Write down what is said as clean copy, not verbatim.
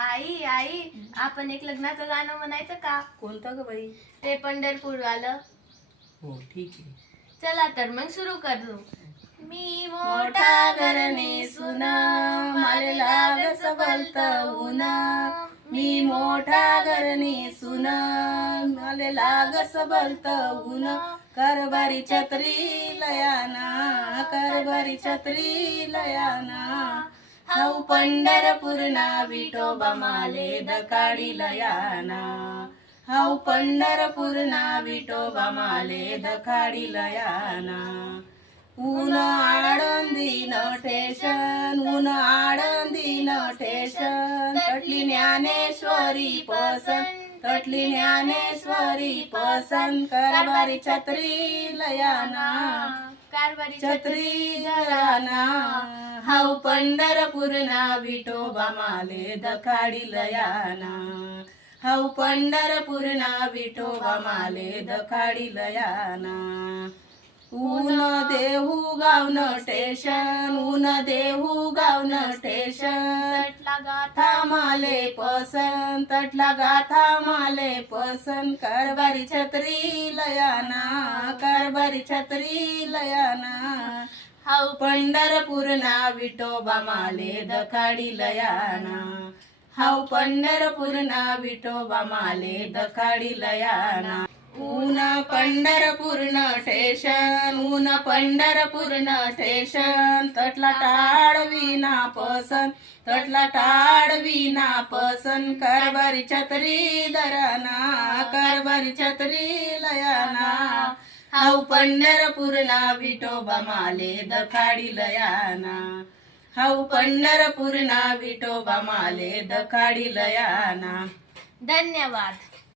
आई आई आपण एक लग्नाचं गाणं म्हणायचं का? कोणतं ग बाई? ते पंढरपूर वालं. हो ठीक आहे. चला तर मग सुरू करू. मी मोठा घरने सुन मला लाग सबलत ऊन. मी मोठा घरने सुन मला लाग सबलत ऊन. करबारी छत्री लयाना, करबारी छत्री लयाना. हाऊ पंढरपूरना विठोबा माले दकाडी लयाना. हाऊ पंढरपूरना विठोबा माले दखाडी लयाना. ऊन आळंदी नटेशन, ऊन आळंदी नटेशन. तटली ज्ञानेश्वरी पसंत, तटली ज्ञानेश्वरी पसंत. करबारी छत्री लयाना, कारभारी छत्री लयाना. हाऊ पंढरपूरना विठोबा माले दखाडी लयाना. हाऊ पंढरपूरना विठोबा माले दखाडी लयाना. ऊन देहू गावन स्टेशन, ऊन देहू गावन स्टेशन. तटला गाथा था माले पसंत, तटला गाथा माले पसंत. करबारी छत्री लयाना, करबारी छत्री लयाना. हाऊ पंढरपूरना विठोबा माले दखाडी लयाना. हाऊ पंढरपूरना विठोबा माले दखाडी लयाना. ऊन पंढरपूरन स्टेशन, ऊन पंढरपूरन स्टेशन. तटला टाळविना पसंत, तटला टाळविना पसंत. करबारी छत्री दराना, करबारी छत्री लयाना. हाऊ पंढरपूरना विठोबा माले दखाडी लयाना. हाऊ पंढरपूरना विठोबा माले दखाडी लयाना. धन्यवाद.